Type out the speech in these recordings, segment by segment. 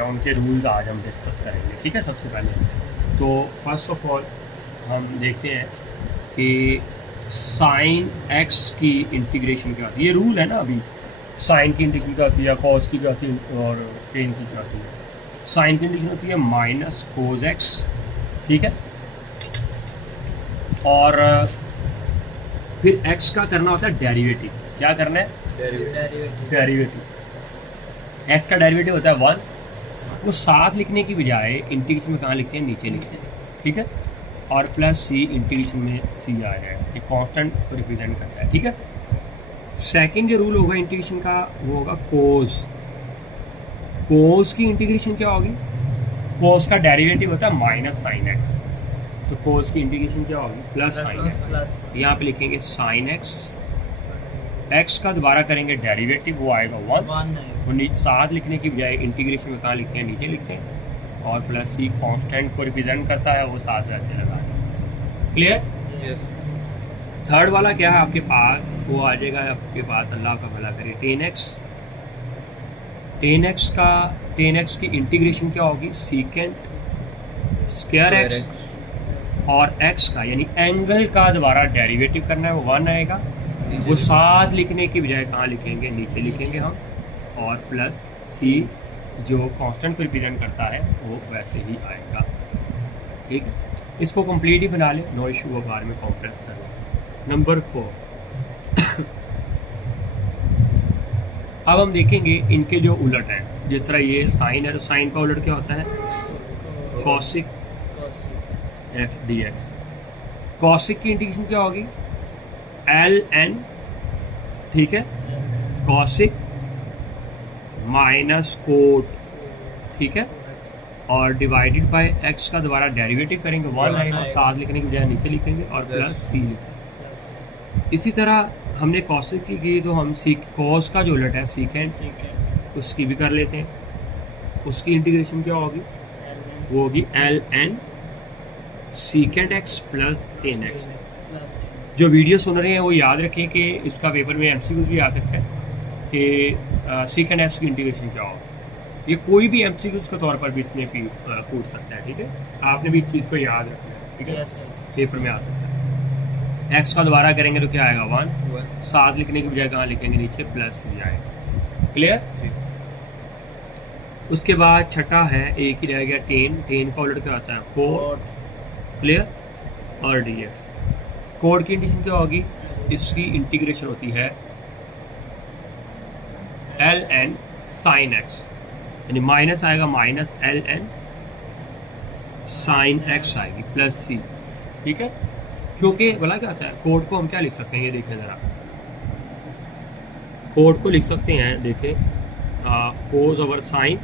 हैं, उनके रूल्स आज हम डिस्कस करेंगे। ठीक है, सबसे पहले तो फर्स्ट ऑफ ऑल हम देखते हैं कि साइन एक्स की इंटीग्रेशन क्या होती है। ये रूल है ना, अभी साइन की इंटीग्रेशन क्या होती है, कॉस की क्या होती है और टेन की क्या होती है। साइन की इंटीग्रेशन होती है माइनस कोस एक्स, ठीक है, और फिर एक्स का करना होता है डेरिवेटिव। क्या करना है? डेरिवेटिव। एक्स का डेरिवेटिव होता है 1, वो साथ लिखने की बजाय इंटीग्रेशन में कहाँ लिखते हैं? नीचे लिखते हैं, ठीक है, और प्लस सी इंटीग्रेशन में सी आ जाएगा, ये कांस्टेंट को रिप्रेजेंट करता है। ठीक है, सेकंड जो रूल होगा इंटीग्रेशन का वो होगा कोस। कोस की इंटीग्रेशन क्या होगी? कोस का डेरिवेटिव होता है माइनस साइन एक्स, तो कोस की इंटीग्रेशन क्या होगी? Plus sine x. यहाँ पे लिखेंगे साइन एक्स, एक्स का दोबारा करेंगे डेरिवेटिव, वो आएगा 1, वो साथ लिखने की बजाय इंटीग्रेशन में कहाँ लिखते हैं? नीचे लिखते हैं, और प्लस सी कांस्टेंट को रिप्रेजेंट करता है, वो साथ वैसे लगा दें। क्लियर? थर्ड वाला क्या है आपके पास? वो आ जाएगा आपके पास, अल्लाह का भला करे, टेन एक्स। टेन एक्स की इंटीग्रेशन क्या होगी? सीकेंड स्क्वायर एक्स, और एक्स का यानी एंगल का दोबारा डेरिवेटिव करना है, वो 1 आएगा, वो साथ लिखने की बजाय कहाँ लिखेंगे? नीचे लिखेंगे हम, और प्लस सी जो कांस्टेंट को रिप्रेजेंट करता है वो वैसे ही आएगा। ठीक है, इसको कंप्लीट ही बना ले, नो इशू, वो बार में कॉम्प्रेस कर लो। नंबर 4 अब हम देखेंगे इनके जो उलट हैं। जिस तरह ये साइन है, तो साइन का उलट क्या होता है? Cosec x D x. Cosec की इंटीग्रेशन क्या होगी? एल एन, ठीक है, कॉसिक माइनस कोट, ठीक है, और डिवाइडेड बाय एक्स का दोबारा डेरिवेटिव करेंगे, 1 आएगा, और साथ लिखने की बजाय नीचे लिखेंगे, और प्लस सी लिखेंगे। इसी तरह हमने कॉसिक की तो हम कॉस का जो उलट है सीकेंड, उसकी भी कर लेते हैं। उसकी इंटीग्रेशन क्या होगी? वो होगी L N secant x plus tan x. जो वीडियो सुन रहे हैं वो याद रखें कि इसका पेपर में एमसीक्यू भी आ सकता है कि सीकेंड एक्स की इंटीग्रेशन क्या होगा। ये कोई भी एमसीक्यू के तौर पर भी इसमें पूछ सकता है। ठीक है, आपने भी इस चीज़ को याद रखना है। ठीक है, पेपर में आ सकता है। एक्स का दोबारा करेंगे तो क्या आएगा? 1, साथ लिखने की बजाय कहाँ लिखेंगे? नीचे, प्लस सी आएगा। क्लियर? उसके बाद छठा है, एक ही रह गया, टेन का उलट क्या होता है? कोड। क्लियर? और डी एक्स। कोड की इंटीग्रेशन क्या होगी? इसकी इंटीग्रेशन होती है एल एन साइन एक्स, यानी माइनस आएगा, minus L N sine x आएगी, प्लस सी। ठीक है, क्योंकि बोला क्या होता है, कोड को हम क्या लिख सकते हैं? ये देखें जरा, कोड को लिख सकते हैं, देखें, कोस ओवर साइन,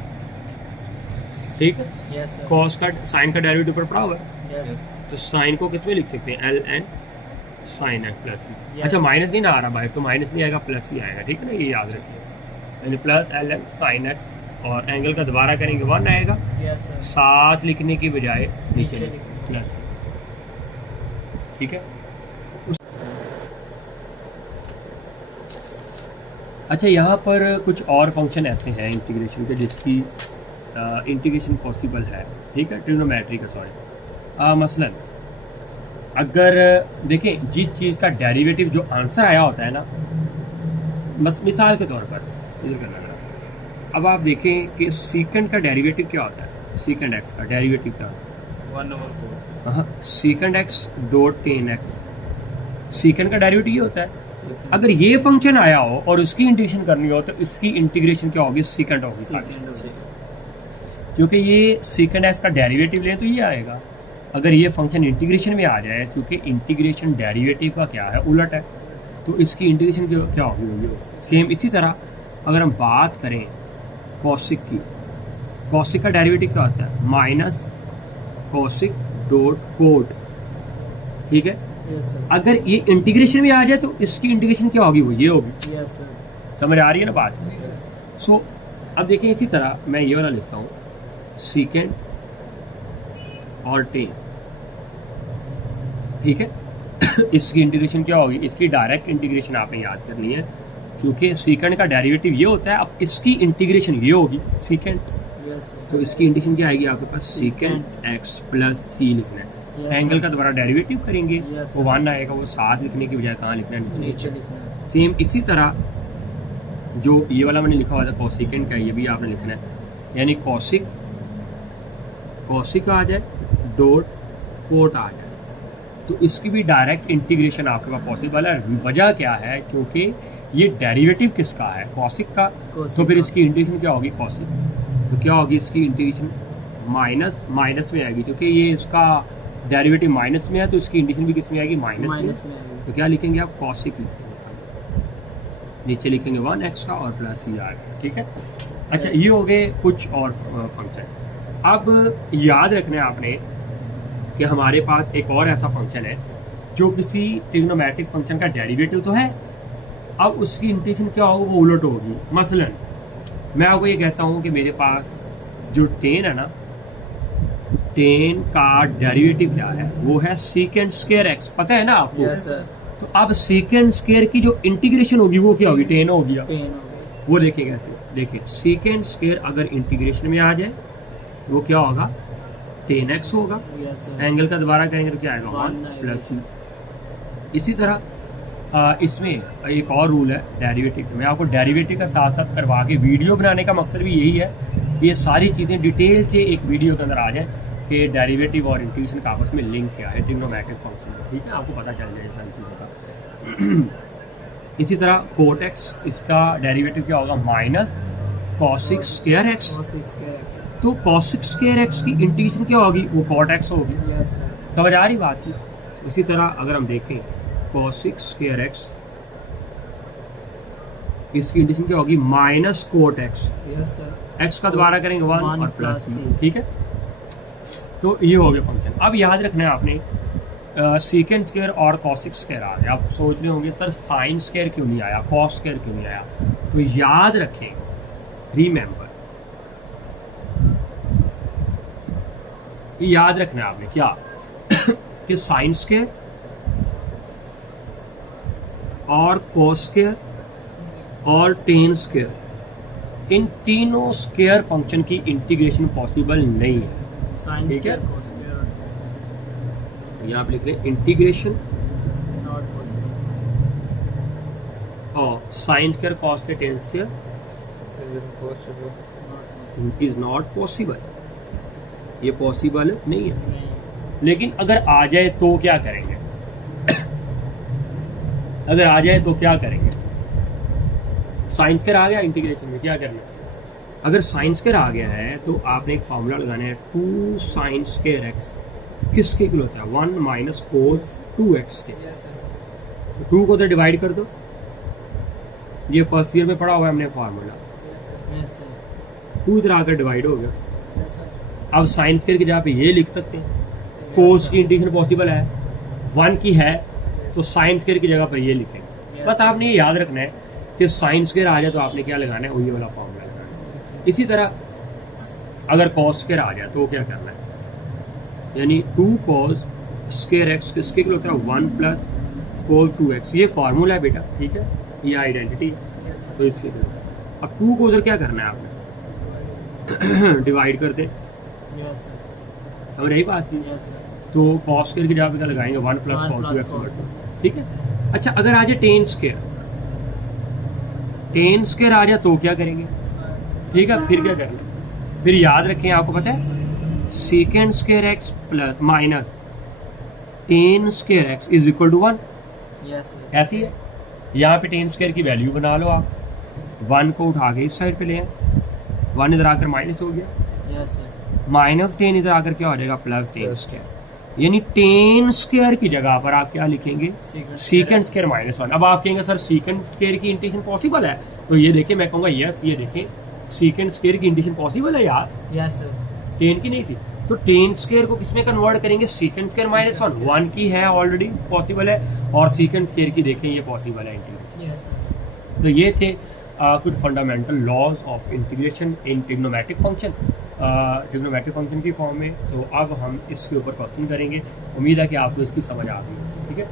ठीक है, कॉस का साइन का डेरिवेटिव ऊपर पड़ा हुआ है, तो साइन को किस में लिख सकते हैं? L N sine X plus C. अच्छा, माइनस नहीं ना आ रहा बाहर, तो माइनस नहीं आएगा, प्लस ही आएगा। ठीक है ना, ये याद रखिए, यानी plus L N sine x, और एंगल का दोबारा करेंगे 1 आएगा, साथ लिखने की बजाय नीचे प्लस सी। ठीक है, अच्छा, यहाँ पर कुछ और फंक्शन ऐसे हैं इंटीग्रेशन के जिसकी इंटीग्रेशन पॉसिबल है। ठीक है, ट्रिग्नोमेट्री का, सॉरी, मसलन अगर देखें जिस चीज़ का डेरिवेटिव जो आंसर आया होता है ना, बस मिसाल के तौर पर इधर करना है, अब आप देखें कि सीकेंड का डेरिवेटिव क्या होता है? सीकेंड एक्स का डेरिवेटिव क्या होता है? 1/4। हाँ, सीकेंड एक्स डॉट टेन एक्स, सीकेंड का डेरिवेटिव ये होता है। अगर ये फंक्शन आया हो और उसकी इंटीग्रेशन करनी हो तो इसकी इंटीग्रेशन क्या होगी? सीकेंड होगी, क्योंकि ये सीकेंड एक्स का डेरिवेटिव ले तो ये आएगा। अगर ये फंक्शन इंटीग्रेशन में आ जाए, क्योंकि इंटीग्रेशन डेरिवेटिव का क्या है? उलट है, तो इसकी इंटीग्रेशन क्या होगी? सेम इसी तरह अगर हम बात करें कॉसिक की, कॉसिक का डेरिवेटिव क्या होता है? Minus cosec dot cot. ठीक है, अगर ये इंटीग्रेशन में आ जाए तो इसकी इंटीग्रेशन क्या होगी? वो ये होगी। समझ आ रही है ना बात? सो अब देखिए, इसी तरह मैं ये वाला लिखता हूँ, सीकेंड और टेन, ठीक है, इसकी इंटीग्रेशन क्या होगी? इसकी डायरेक्ट इंटीग्रेशन आपने याद करनी है, क्योंकि सीकेंड का डेरिवेटिव ये होता है। अब इसकी इंटीग्रेशन ये होगी सीकेंड, तो इसकी इंटीग्रेशन क्या आएगी आपके पास, सीकेंट एक्स प्लस सी लिखना है। एंगल का दोबारा डेरिवेटिव करेंगे, वो 1 आएगा, वो 7 लिखने की बजाय कहाँ लिखना है, नीचे। सेम इसी तरह जो ये वाला मैंने लिखा हुआ था कोसिकेंट का, ये भी आपने लिखना है, यानी कॉसिक आ जाए डॉट कोट आ जाए, तो इसकी भी डायरेक्ट इंटीग्रेशन आपके पास पॉसिबल है। वजह क्या है, क्योंकि ये डेरिवेटिव किसका है, कॉसिक का, तो फिर इसकी इंटीग्रेशन क्या होगी, कॉसिक, तो क्या होगी इसकी इंटीग्रेशन माइनस में आएगी, क्योंकि ये इसका डेरिवेटिव माइनस में है, तो इसकी इंटीग्रेशन भी किस में आएगी, माइनस में आएगी। तो क्या लिखेंगे आप, कॉसिक लिखेंगे, नीचे लिखेंगे 1x का और प्लस ही आएगा, ठीक है। अच्छा, ये हो गए कुछ और फंक्शन। अब याद रखना है आपने कि हमारे पास एक और ऐसा फंक्शन है जो किसी ट्रिग्नोमेट्रिक फंक्शन का डेरिवेटिव तो है, अब उसकी इंटीग्रेशन क्या होगी, वो उलट होगी। मसलन मैं आपको ये कहता हूँ कि मेरे पास जो टेन है ना, टेन का डेरिवेटिव क्या है, वो है सीकेंट स्क्वायर एक्स, पता है ना आपको। yes, तो अब सीकेंट स्क्वायर की जो इंटीग्रेशन होगी वो क्या होगी, टेन हो गया। वो देखिए कैसे, देखिए सीकेंट स्क्वायर अगर इंटीग्रेशन में आ जाए वो क्या होगा, 10x होगा। एंगल का दोबारा करेंगे तो क्या आएगा, 1 प्लस सी। इसी तरह इसमें एक और रूल है डेरिवेटिव, मैं आपको डेरिवेटिव का साथ साथ करवा के वीडियो बनाने का मकसद भी यही है कि ये सारी चीज़ें डिटेल से एक वीडियो के अंदर आ जाए कि डेरिवेटिव और इंटीग्रेशन का आपस में लिंक क्या है ट्रिग्नोमेट्रिक फंक्शन में, ठीक है, आपको पता चल जाए सारी चीज़ों का। इसी तरह कोट एक्स, इसका डेरिवेटिव क्या होगा, माइनस कॉसिक स्क्वायर एक्स, तो कॉसिक स्क्वायर एक्स की इंटीग्रेशन क्या होगी, वो कॉट एक्स होगी। समझ आ रही बात की। इसी तरह अगर हम देखें कॉसिक स्क्वायर एक्स, इसकी इंटीग्रेशन क्या होगी, माइनस कोट एक्स, एक्स का दोबारा करेंगे 1 और प्लस, ठीक है। तो ये हो गया फंक्शन। अब याद रखना है आपने सीकेंट स्क्वायर और कॉसिक स्क्वायर आ गया। आप सोच रहे होंगे सर साइन स्क्वायर क्यों नहीं आया, कॉस स्क्वायर क्यों नहीं आया, तो याद रखें, रिमेंबर, याद रखना है आपने क्या कि साइन स्क्वायर और कॉस स्क्वायर और टेन स्क्वायर, इन तीनों स्क्वायर फंक्शन की इंटीग्रेशन पॉसिबल नहीं है, ठीक है। यहाँ आप लिख रहे हैं इंटीग्रेशन और sine square cos square ten square is not possible, ये पॉसिबल नहीं है। लेकिन अगर आ जाए तो क्या करेंगे, अगर आ जाए तो क्या करेंगे, साइन स्क्वायर आ गया इंटीग्रेशन में, क्या करना है, अगर साइन स्क्वायर आ गया है तो आपने एक फॉर्मूला लगाना है, 2 साइन स्क्वायर एक्स किसके इक्वल होता है, 1 माइनस कोस 2x के। 2 को तो डिवाइड कर दो, ये फर्स्ट ईयर में पढ़ा हुआ है हमने फॉर्मूला, 2 इधर आकर डिवाइड हो गया। अब साइन स्क्वायर की जगह पे ये लिख सकते हैं, कोस की इंटीग्रेशन पॉसिबल है, 1 की है तो साइन स्क्वायर की जगह पर ये लिखेंगे। बस आपने ये याद रखना है कि साइन स्क्वायर आ जाए तो आपने क्या लगाना है, वही वाला फॉर्मूला लगाना है। इसी तरह अगर कॉस स्क्वायर आ जाए तो क्या करना है, यानी 2 कॉस स्क्वायर एक्स किसके इक्वल होता है, 1 प्लस कोस 2x, ये फार्मूला है बेटा, ठीक है, ये आइडेंटिटी है, तो इसके अब 2 को उधर क्या करना है आपने डिवाइड कर दे, समझ रही बात की। तो कॉस स्क्वायर की जगह पे क्या लगाएंगे, 1 प्लस कॉस 2x, ठीक है। अच्छा, अगर आ जाए टेन स्क्वायर आ जाए तो क्या करेंगे, ठीक है, फिर क्या करना, फिर याद रखें, आपको पता है secant square x plus minus tan square x is equal to 1, ऐसी है। यहाँ पे टेन स्क्वायर की वैल्यू बना लो आप, 1 को उठा के इस साइड पे ले आए, 1 इधर आकर माइनस हो गया, माइनस 10 इधर आकर क्या हो जाएगा, प्लस 10 स्क्वायर, यानी 10 स्क्वायर की जगह पर आप क्या लिखेंगे, सीकेंट स्क्वायर माइनस 1। अब आप कहेंगे सर सीकेंट स्क्वायर की इंटीग्रेशन पॉसिबल है, तो ये देखिए मैं कहूँगा यस, ये देखें सीकेंट स्क्वायर की इंटीग्रेशन पॉसिबल है यार, यस सर, 10 की नहीं थी, तो 10 स्क्वायर को किसमें कन्वर्ट करेंगे, सीकेंट स्क्वायर माइनस 1, 1 की है ऑलरेडी पॉसिबल है, और सीकेंट स्क्वायर की देखें ये पॉसिबल है इंटीग्रेशन। तो ये थे कुछ fundamental laws of integration in trigonometric function की फॉर्म में। तो अब हम इसके ऊपर क्वेश्चन करेंगे, उम्मीद है कि आपको इसकी समझ आ गई, ठीक है।